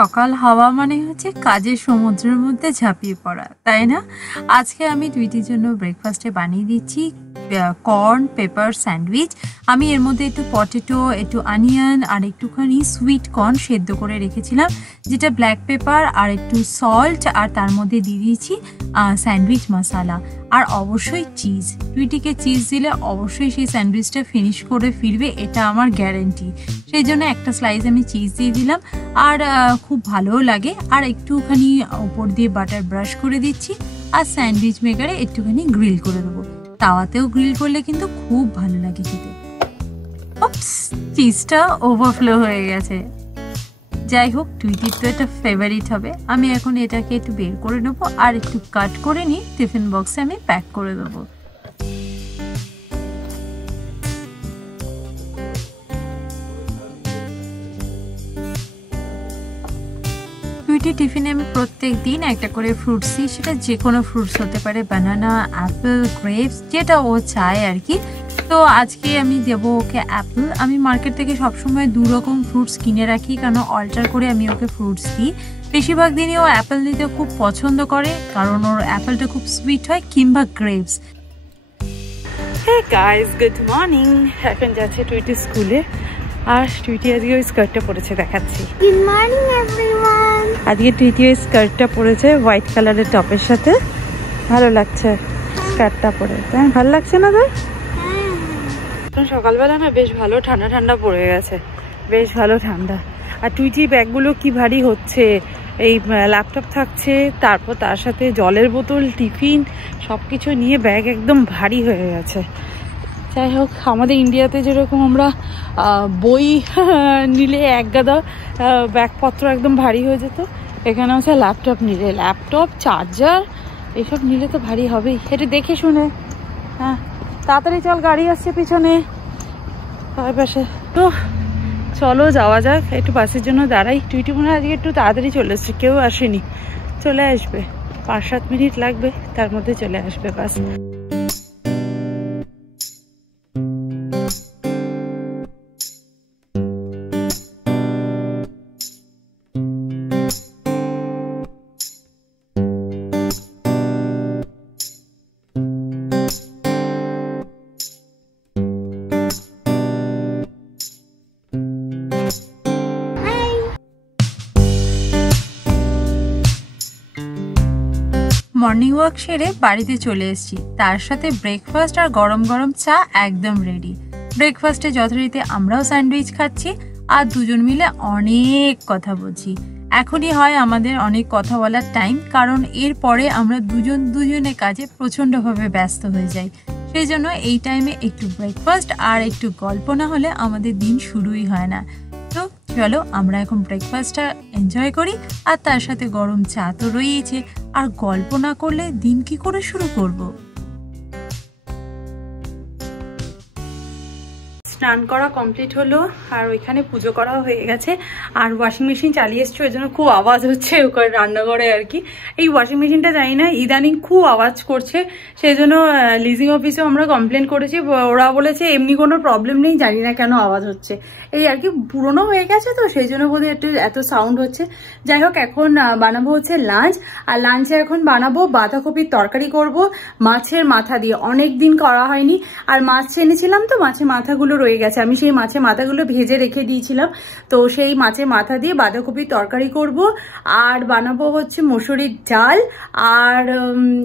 সকাল হওয়া মানে হচ্ছে কাজের সমুদ্রের মধ্যে ঝাঁপিয়ে পড়া, তাই না? আজকে আমি টুইটির জন্য ব্রেকফাস্টে বানিয়ে দিচ্ছি কর্ন পেপার স্যান্ডউইচ। আমি এর মধ্যে একটু পটেটো, একটু অনিয়ন আর একটুখানি সুইট কর্ন সেদ্ধ করে রেখেছিলাম, যেটা ব্ল্যাক পেপার আর একটু সল্ট, আর তার মধ্যে দিয়ে দিয়েছি স্যান্ডউইচ মশলা আর অবশ্যই চিজ। টুইটিকে চিজ দিলে অবশ্যই সেই স্যান্ডউইচটা ফিনিশ করে ফিরবে, এটা আমার গ্যারেন্টি। সেই জন্য একটা স্লাইস আমি চিজ দিয়ে দিলাম, আর খুব ভালোও লাগে। আর একটুখানি উপর দিয়ে বাটার ব্রাশ করে দিচ্ছি, আর স্যান্ডউইচ মেকারে একটুখানি গ্রিল করে দেবো। তাওয়াতেও গ্রিল করলে কিন্তু খুব ভালো লাগে খেতে। চিজটা ওভারফ্লো হয়ে গেছে। যাই হোক, টুইটির তো এটা ফেভারিট হবে। আমি এখন এটাকে একটু বের করে নেবো আর একটু কাট করে নিই, টিফিন বক্সে আমি প্যাক করে দেবো। টুইটি টিফিনে আমি প্রত্যেক দিন একটা করে ফ্রুটস দিই, সেটা যে কোনো ফ্রুটস হতে পারে, বানানা, অ্যাপেল, গ্রেপস, যেটা ও চায় আর কি। তো আজকে আমি দেবো ওকে অ্যাপেল। আমি মার্কেট থেকে সবসময় 2 রকম ফ্রুটস কিনে রাখি, কারণ অল্টার করে আমি ওকে ফ্রুটস দিই। বেশিরভাগ দিনই ও অ্যাপেল নিতে খুব পছন্দ করে, কারণ ওর অ্যাপেলটা খুব সুইট হয়, কিংবা গ্রেপস। হ্যাঁ গাইস, গুড মর্নিং। এখন যাচ্ছে টুইটি স্কুলে, আর টুইটি আজকে ওই স্কার্টটা পরেছে, দেখাচ্ছি। Good morning everyone. আজকে টুইটি ওই স্কার্টটা পরেছে হোয়াইট কালারের টপের সাথে। ভালো লাগছে স্কার্টটা পরে, তাই ভালো লাগছে না তোর? এখন সকালবেলা না বেশ ভালো ঠান্ডা ঠান্ডা পড়ে গেছে, বেশ ভালো ঠান্ডা। আর টুইটি ব্যাগগুলো কি ভারী হচ্ছে, এই ল্যাপটপ থাকছে, তারপর তার সাথে জলের বোতল, টিফিন, সব কিছু নিয়ে ব্যাগ একদম ভারী হয়ে গেছে। যাই হোক, আমাদের ইন্ডিয়াতে যেরকম আমরা বই নিলে এক গাদা ব্যাগপত্র একদম ভারী হয়ে যেত, এখানে হচ্ছে ল্যাপটপ নিলে, ল্যাপটপ, চার্জার এসব নিলে তো ভারী হবেই। এটা দেখে শুনে, হ্যাঁ তাড়াতাড়ি চল, গাড়ি আসছে পিছনে পাশে। তো চলো যাওয়া যাক, একটু বাসের জন্য দাঁড়াই। টুইটি মনে হয় আজকে একটু তাড়াতাড়ি চলে এসছে, কেউ আসেনি, চলে আসবে, 5-7 মিনিট লাগবে, তার মধ্যে চলে আসবে বাস। মর্নিং ওয়াক সেরে বাড়িতে চলে এসেছি, তার সাথে ব্রেকফাস্ট আর গরম গরম চা একদম রেডি। ব্রেকফাস্টে যথারীতি আমরাও স্যান্ডউইচ খাচ্ছি, আর দুজন মিলে অনেক কথা বলছি। এখনই হয় আমাদের অনেক কথা বলার টাইম, কারণ এরপরে আমরা দুজনের কাজে প্রচণ্ডভাবে ব্যস্ত হয়ে যাই। সেই জন্য এই টাইমে একটু ব্রেকফাস্ট আর একটু গল্প না হলে আমাদের দিন শুরুই হয় না। তো চলো আমরা এখন ব্রেকফাস্টটা এনজয় করি, আর তার সাথে গরম চা তো রয়েছে, আর গল্প না করলে দিন কি করে শুরু করব? স্নান করা কমপ্লিট হলো, আর ওইখানে পুজো করা হয়ে গেছে, আর ওয়াশিং মেশিন চালিয়ে এসছি, ওই জন্য খুব আওয়াজ হচ্ছে ওখানে রান্নাঘরে আর কি। এই ওয়াশিং মেশিনটা জানি না ইদানিং খুব আওয়াজ করছে, সেই জন্য লিজিং অফিসেও আমরা কমপ্লেন করেছি। ওরা বলেছে এমনি কোনো প্রবলেম নেই, জানি না কেন আওয়াজ হচ্ছে, এই আর কি পুরনো হয়ে গেছে তো সেই জন্য বোধহয় একটু এত সাউন্ড হচ্ছে। যাই হোক, এখন বানাবো হচ্ছে লাঞ্চ, আর লাঞ্চে এখন বানাবো বাঁধাকপির তরকারি করব মাছের মাথা দিয়ে। অনেক দিন করা হয়নি, আর মাছ এনেছিলাম তো মাছের মাথাগুলো রয়ে গেছে, আমি সেই মাছের মাথাগুলো ভেজে রেখে দিয়েছিলাম, তো সেই মাছের মাথা দিয়ে বাঁধাকপির তরকারি করব। আর বানাবো হচ্ছে মসুরির ডাল, আর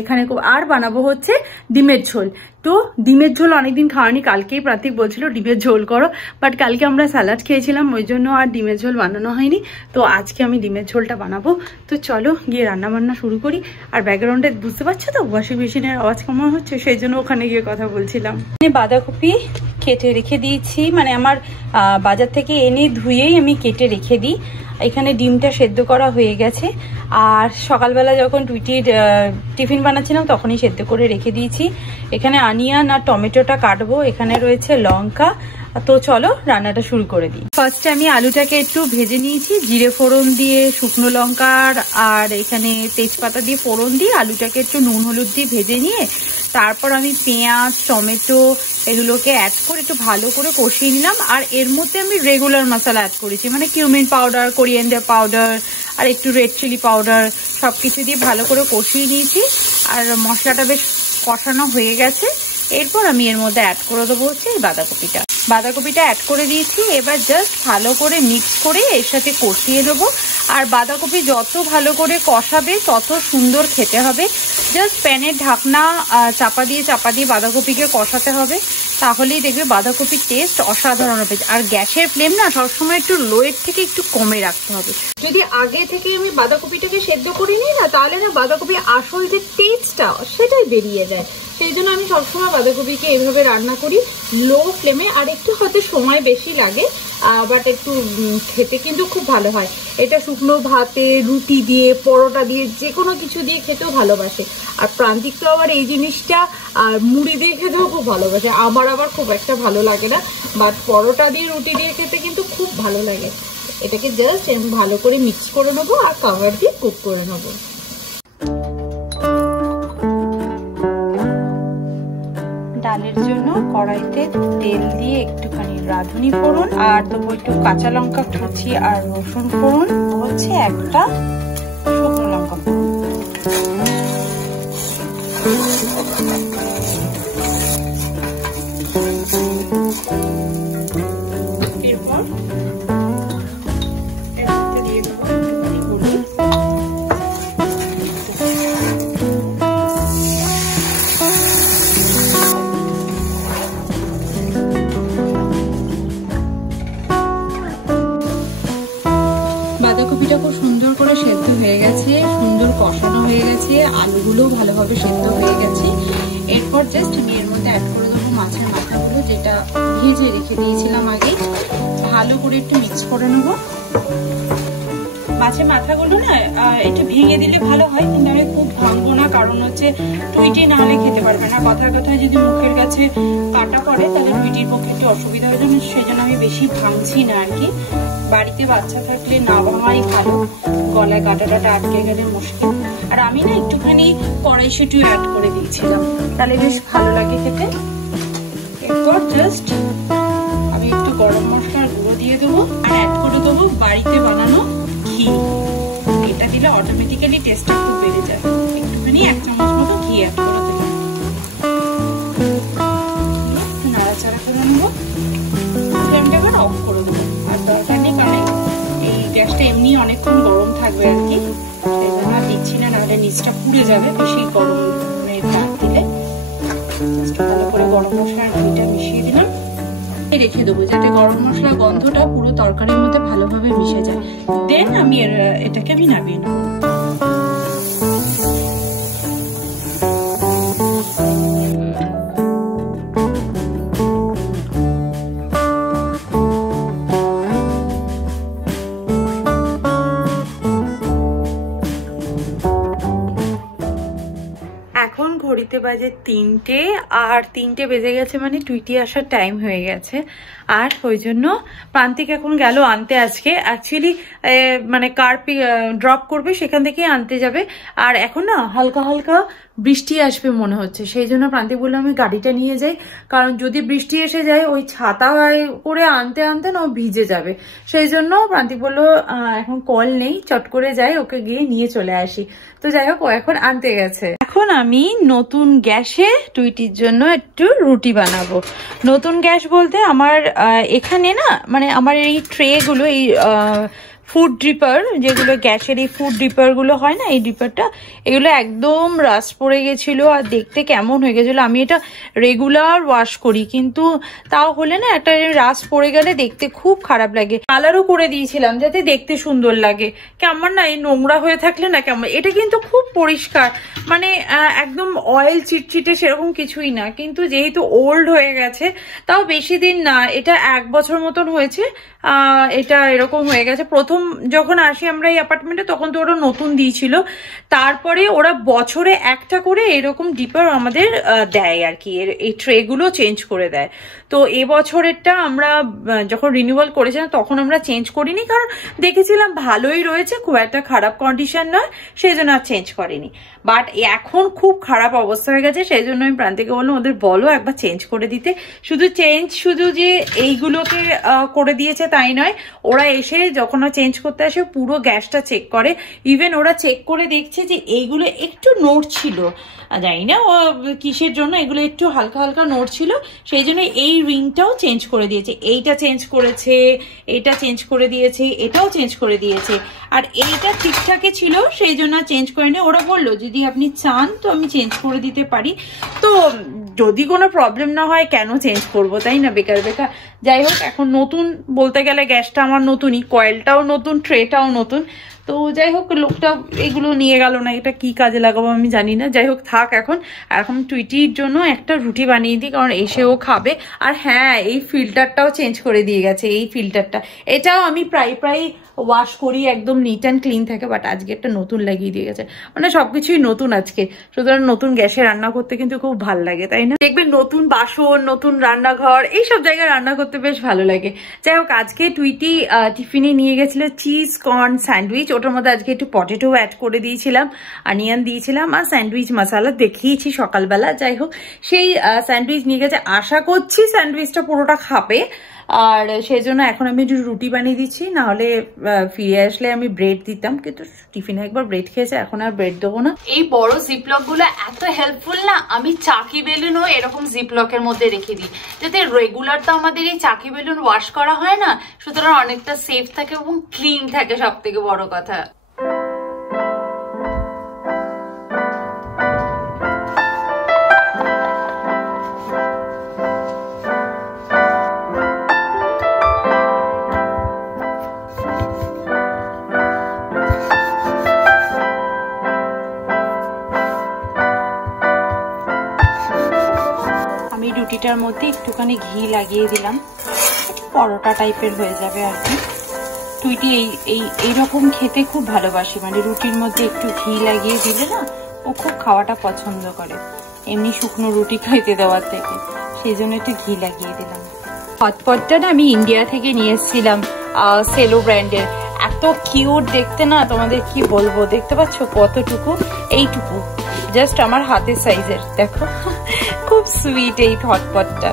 এখানে আর বানাবো হচ্ছে ডিমের ঝোল। তো ডিমের ঝোল অনেকদিন খাওয়ানি, কালকেই প্রাতিক বলছিল ডিমের ঝোল করো, বাট কালকে আমরা স্যালাড খেয়েছিলাম, ওই জন্য আর ডিমের ঝোল বানানো হয়নি। তো আজকে আমি ডিমের ঝোলটা বানাবো। তো চলো গিয়ে রান্না বান্না শুরু করি। আর ব্যাকগ্রাউন্ডে বুঝতে পারছো তো ওয়াশিং মেশিনের আওয়াজ কেমন হচ্ছে, সেই জন্য ওখানে গিয়ে কথা বলছিলাম। বাঁধাকপি কেটে রেখে দিয়েছি, মানে আমার বাজার থেকে এনে ধুয়েই আমি কেটে রেখে দিই। এখানে ডিমটা সেদ্ধ করা হয়ে গেছে, আর সকালবেলা যখন টুইটির টিফিন বানাচ্ছিলাম তখনই সেদ্ধ করে রেখে দিয়েছি। এখানে অনিয়ন আর টমেটোটা কাটবো, এখানে রয়েছে লঙ্কা। তো চলো রান্নাটা শুরু করে দিই। ফার্স্টে আমি আলুটাকে একটু ভেজে নিয়েছি, জিরে ফোড়ন দিয়ে, শুকনো লঙ্কার আর এখানে তেজপাতা দিয়ে ফোড়ন দিয়ে আলুটাকে একটু নুন হলুদ দিয়ে ভেজে নিয়ে তারপর আমি পেঁয়াজ, টমেটো এগুলোকে অ্যাড করে একটু ভালো করে কষিয়ে নিলাম। আর এর মধ্যে আমি রেগুলার মশলা অ্যাড করেছি, মানে কিউমিন পাউডার, কোরিয়েন্ডার পাউডার, আর একটু রেড চিলি পাউডার সবকিছু দিয়ে ভালো করে কষিয়ে নিয়েছি। আর মশলাটা বেশ কষানো হয়ে গেছে। এরপর আমি এর মধ্যে অ্যাড করে দেবো হচ্ছে এই বাঁধাকপিটা অ্যাড করে দিয়েছি। এবার জাস্ট ভালো করে মিক্স করে এর সাথে কষিয়ে দেবো। আর বাঁধাকপি যত ভালো করে কষাবে তত সুন্দর খেতে হবে। জাস্ট প্যানের ঢাকনা চাপা দিয়ে বাঁধাকপিকে কষাতে হবে, তাহলেই দেখবে বাঁধাকপির টেস্ট অসাধারণ হবে। আর গ্যাসের ফ্লেম না সবসময় একটু লোয়ের থেকে একটু কমে রাখতে হবে। যদি আগে থেকে আমি বাঁধাকপিটাকে সেদ্ধ করে নিই না, তাহলে না বাঁধাকপির আসল যে টেস্টটা সেটাই বেরিয়ে যায়। সেই জন্য আমি সবসময় বাঁধাকপিকে এইভাবে রান্না করি লো ফ্লেমে। আর একটু হয়তো সময় বেশি লাগে, বাট একটু খেতে কিন্তু খুব ভালো হয়। এটা শুকনো ভাতে, রুটি দিয়ে, পরোটা দিয়ে, যে কোনো কিছু দিয়ে খেতেও ভালোবাসে। আর প্রান্তিক তো আবার এই জিনিসটা মুড়ি দিয়ে খেতেও খুব ভালোবাসে। আমার আবার খুব একটা ভালো লাগে না, বাট পরোটা দিয়ে, রুটি দিয়ে খেতে কিন্তু খুব ভালো লাগে। এটাকে জাস্ট ভালো করে মিক্স করে নেবো আর কভার দিয়ে কুক করে নেবো। ডালের জন্য কড়াইতে তেল দিয়ে একটুখানি রাঁধুনি ফোড়ন আর দেবো একটু কাঁচা লঙ্কা কুচি আর রসুন ফোড়ন, হচ্ছে একটা শুকনো লঙ্কা ফোড়ন। এরপর দিয়ে দেবো হলুদ, বাঁধাকপিটা খুব সুন্দর করে সেদ্ধ হয়ে গেছে, সুন্দর কষানো হয়ে গেছে, আলুগুলো ভালোভাবে সেদ্ধ হয়ে গেছে। এরপর জাস্ট আমি এর মধ্যে অ্যাড করে দেবো মাছের মাথাগুলো, যেটা ভেজে রেখে দিয়েছিলাম আগে। ভালো করে একটু মিক্স করে নেবো। মাছের মাথাগুলো না একটু ভেঙে দিলে ভালো হয়, কিন্তু আমি খুব ভাঙবো না, কারণ হচ্ছে টুইটি না হলে খেতে পারবে না। কথায় যদি মুখের কাছে কাটা পড়ে তাহলে টুইটির পক্ষে একটু অসুবিধা হয়ে যাবে, সেই জন্য আমি বেশি ভাঙছি না আর কি। বাড়িতে বাচ্চা থাকলে না ভাঙাই ভালো, গলায় কাটাটা আটকে গেলে মুশকিল। আর আমি না একটুখানি কড়াইশুঁটিও অ্যাড করে দিয়েছিলাম, তাহলে বেশ ভালো লাগে খেতে। এরপর জাস্ট আমি একটু গরম মশলার গুঁড়ো দিয়ে দেবো আর অ্যাড করে দেবো বাড়িতে বানানো ঘি। এটা দিলে অটোমেটিক্যালি টেস্টটা খুব বেড়ে যায়। একটুখানি 1 চামচ মতো ঘি অ্যাড করে দেবো, নাড়াচাড়া করে নেবো। ফ্লেমটা এবার অফ করে দেবো। আর দরকার নেই, কারণ এই গ্যাসটা এমনি অনেকক্ষণ গরম থাকবে আর কি, সেই জন্য আর দিচ্ছি না, নাহলে নিচটা পুড়ে যাবে বেশি গরম ভাত দিলে। ভালো করে গরম মশলার ঘিটা মিশিয়ে দিলাম, রেখে দেবো যাতে গরম মশলার গন্ধটা পুরো তরকারির মধ্যে ভালোভাবে মিশে যায়। দেন আমি এটাকে নামিয়ে নেবো। এখন ঘড়িতে বাজে 3টে, আর 3টে বেজে গেছে মানে টুইটি আসার টাইম হয়ে গেছে। আর ওই জন্য প্রান্তিক এখন গেল আনতে। আজকে অ্যাকচুয়ালি মানে কার ড্রপ করবে সেখান থেকে আনতে যাবে। আর এখন না হালকা হালকা বৃষ্টি আসবে মনে হচ্ছে, সেই জন্য প্রান্তিক বললো আমি গাড়িটা নিয়ে যাই, কারণ যদি বৃষ্টি এসে যায় ওই ছাতা করে আনতে আনতে না ও ভিজে যাবে। সেই জন্য প্রান্তিক বললো এখন কল নেই, চট করে যাই, ওকে গিয়ে নিয়ে চলে আসি। তো যাই হোক, ও এখন আনতে গেছে। এখন আমি নতুন গ্যাসে টুইটির জন্য একটু রুটি বানাবো। নতুন গ্যাস বলতে আমার এখানে না মানে আমার এই ট্রেগুলো, এই ফুড ড্রিপার যেগুলো গ্যাসের এই ফুড ড্রিপার গুলো হয় না, এই ড্রিপারটা এগুলো একদম রাস্ট পড়ে গেছিল আর দেখতে কেমন হয়ে গেছিল। আমি এটা রেগুলার ওয়াশ করি, কিন্তু তাও হলে না একটা রাস্ট পড়ে গেলে দেখতে খুব খারাপ লাগে। কালারও করে দিয়েছিলাম যাতে দেখতে সুন্দর লাগে। কেমন না এই নোংরা হয়ে থাকলে না কেমন। এটা কিন্তু খুব পরিষ্কার, মানে একদম অয়েল চিটচিটে সেরকম কিছুই না, কিন্তু যেহেতু ওল্ড হয়ে গেছে, তাও বেশি দিন না, এটা 1 বছর মতন হয়েছে এটা এরকম হয়ে গেছে। প্রথম যখন আসি আমরা এই অ্যাপার্টমেন্টে তখন তো ওরা নতুন দিয়েছিল, তারপরে ওরা বছরে একটা করে এরকম ডিপার আমাদের দেয় আর কি, এই ট্রেগুলো চেঞ্জ করে দেয়। তো এবছরেরটা আমরা যখন রিনিউয়াল করেছিলাম তখন আমরা চেঞ্জ করিনি, কারণ দেখেছিলাম ভালোই রয়েছে, খুব একটা খারাপ কন্ডিশন নয়, সেই জন্য আর চেঞ্জ করিনি। বাট এখন খুব খারাপ অবস্থা হয়ে গেছে, সেই জন্য আমি প্রান্তিকে বললাম ওদের বলো একবার চেঞ্জ করে দিতে। শুধু যে এইগুলোকে করে দিয়েছে তাই নয়, ওরা এসে যখন চেঞ্জ করতে আসে পুরো গ্যাসটা চেক করে। ইভেন ওরা চেক করে দেখছে যে এইগুলো একটু নড়ছিল, জানি না ও কিসের জন্য, এগুলো একটু হালকা হালকা নড়ছিল, সেই জন্য এই রিংটাও চেঞ্জ করে দিয়েছে, এইটা চেঞ্জ করেছে, এইটা চেঞ্জ করে দিয়েছে, এটাও চেঞ্জ করে দিয়েছে। আর এইটা ঠিকঠাকই ছিল, সেই জন্য চেঞ্জ করে নিয়ে ওরা বললো যদি আপনি চান তো আমি চেঞ্জ করে দিতে পারি। তো যদি কোনো প্রবলেম না হয় কেন চেঞ্জ করব, তাই না, বেকার বেকার। যাই হোক, এখন নতুন বলতে গেলে গ্যাসটা আমার নতুনই, কয়েলটাও নতুন, ট্রেটাও নতুন। তো যাই হোক, লোকটা এগুলো নিয়ে গেল না, এটা কি কাজে লাগাবো আমি জানি না। যাই হোক থাক, এখন টুইটির জন্য একটা রুটি বানিয়ে দিই, কারণ এসেও খাবে। আর হ্যাঁ, এই ফিল্টারটাও চেঞ্জ করে দিয়ে গেছে, এই ফিল্টারটা, এটাও আমি প্রায় ওয়াশ করি, একদম নিট অ্যান্ড ক্লিন থাকে, বাট আজকে একটা নতুন লাগিয়ে দিয়ে গেছে। মানে সবকিছুই নতুন আজকে, সুতরাং নতুন গ্যাসে রান্না করতে কিন্তু খুব ভালো লাগে, তাই না? দেখবেন নতুন বাসন, নতুন রান্নাঘর, এইসব জায়গায় রান্না করতে বেশ ভালো লাগে। যাই হোক, আজকে টুইটি টিফিনে নিয়ে গেছিল চিজ কর্ন স্যান্ডউইচ, ওটার মধ্যে আজকে একটু পটেটো অ্যাড করে দিয়েছিলাম, অনিয়ন দিয়েছিলাম, আর স্যান্ডউইচ মশলা দেখিয়েছি সকালবেলা। যাই হোক, সেই স্যান্ডউইচ নিয়ে গেছে, আশা করছি স্যান্ডউইচটা পুরোটা খাবে, আর সেই জন্য এখন আমি একটু রুটি বানিয়ে দিচ্ছি, নাহলে ফিরে আসলে আমি ব্রেড দিতাম, কিন্তু টিফিনে একবার ব্রেড খেয়েছে, এখন আর ব্রেড দেবো না। এই বড় জিপলক গুলো এত হেল্পফুল না, আমি চাকি বেলুনও এরকম জিপলকের মধ্যে রেখে দিই, যাতে রেগুলার তো আমাদের এই চাকি বেলুন ওয়াশ করা হয় না, সুতরাং অনেকটা সেফ থাকে এবং ক্লিন থাকে, সব থেকে বড় কথা। রুটিটার মধ্যে একটুখানি ঘি লাগিয়ে দিলাম, পরোটা টাইপের হয়ে যাবে আর কি। টুইটি এইরকম খেতে খুব ভালোবাসে, মানে রুটির মধ্যে একটু ঘি লাগিয়ে দিলে না ও খুব খাওয়াটা পছন্দ করে, এমনি শুকনো রুটি খাইতে দেওয়ার থেকে, সেই জন্য একটু ঘি লাগিয়ে দিলাম। হটপটটা না আমি ইন্ডিয়া থেকে নিয়ে এসেছিলাম, সেলো ব্র্যান্ডের, এত কিউট দেখতে না, তোমাদের কি বলবো, দেখতে পাচ্ছ কতটুকু, এইটুকু জাস্ট আমার হাতের সাইজের, দেখো খুব সুইট এই হটপটটা।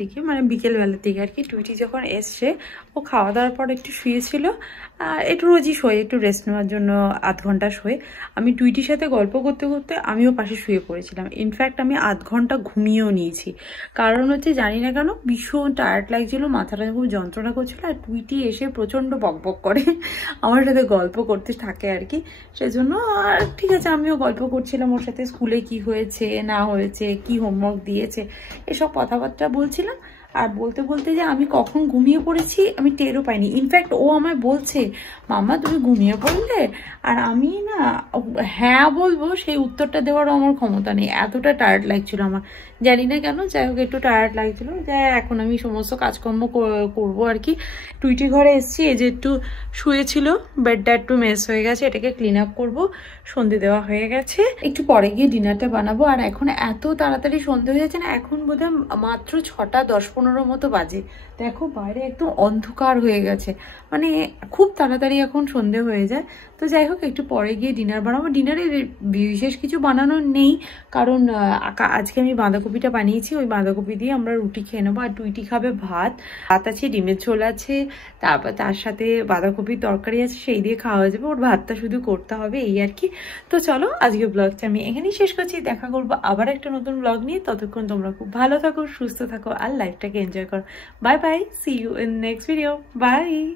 দিকে মানে বিকেল বেলার দিকে আর কি, টুইটি যখন এসছে ও খাওয়া দাওয়ার পর একটু শুয়েছিল, একটু রোজই শোয়, একটু রেস্ট নেওয়ার জন্য আধ ঘন্টা শোয়। আমি টুইটির সাথে গল্প করতে করতে আমিও পাশে শুয়ে পড়েছিলাম, ইনফ্যাক্ট আমি আধ ঘন্টা ঘুমিয়েও নিয়েছি, কারণ হচ্ছে জানি না কেন ভীষণ টায়ার্ড লাগছিল, মাথাটা খুব যন্ত্রণা করছিল, আর টুইটি এসে প্রচণ্ড বকবক করে আমার সাথে গল্প করতে থাকে আর কি, সেজন্য আর ঠিক আছে আমিও গল্প করছিলাম ওর সাথে, স্কুলে কি হয়েছে না হয়েছে, কি হোমওয়ার্ক দিয়েছে, এসব কথাবার্তা বলছিলাম। আর বলতে বলতে যে আমি কখন ঘুমিয়ে পড়েছি আমি টেরও পাইনি, ইনফ্যাক্ট ও আমায় বলছে মামা তুমি ঘুমিয়ে পড়লে, আর আমি না হ্যাঁ বলবো সেই উত্তরটা দেওয়ারও আমার ক্ষমতা নেই, এতটা টায়ার্ড লাগছিল আমার, জানি না কেন, যাই হোক একটু টায়ার্ড লাগছিল। যাই এখন আমি সমস্ত কাজকর্ম করবো আর কি। টুইটি ঘরে এসেছি, এই যে একটু শুয়েছিল, বেডটা একটু মেস হয়ে গেছে, এটাকে ক্লিন আপ করবো, সন্ধে দেওয়া হয়ে গেছে, একটু পরে গিয়ে ডিনারটা বানাবো। আর এখন এত তাড়াতাড়ি সন্ধে হয়ে যাচ্ছে না, এখন বোধহয় মাত্র 6টা 10-15 মতো বাজে, দেখো বাইরে একদম অন্ধকার হয়ে গেছে, মানে খুব তাড়াতাড়ি এখন সন্ধে হয়ে যায়। তো যাই হোক একটু পরে গিয়ে ডিনার বানাবো, ডিনারে বিশেষ কিছু বানানোর নেই, কারণ আজকে আমি বাঁধাকপিটা বানিয়েছি, ওই বাঁধাকপি দিয়ে আমরা রুটি খেয়ে নেবো, আর টুইটি খাবে ভাত আছে, ডিমের ঝোল আছে, তারপর তার সাথে বাঁধাকপির তরকারি আছে, সেই দিয়ে খাওয়া যাবে, ওর ভাতটা শুধু করতে হবে, এই আর কি। তো চলো আজকে ব্লগটা আমি এখানেই শেষ করছি, দেখা করবো আবার একটা নতুন ব্লগ নিয়ে, ততক্ষণ তোমরা খুব ভালো থাকো, সুস্থ থাকো, আর লাইফটাকে এনজয় করো। Bye bye, see you in next video, by.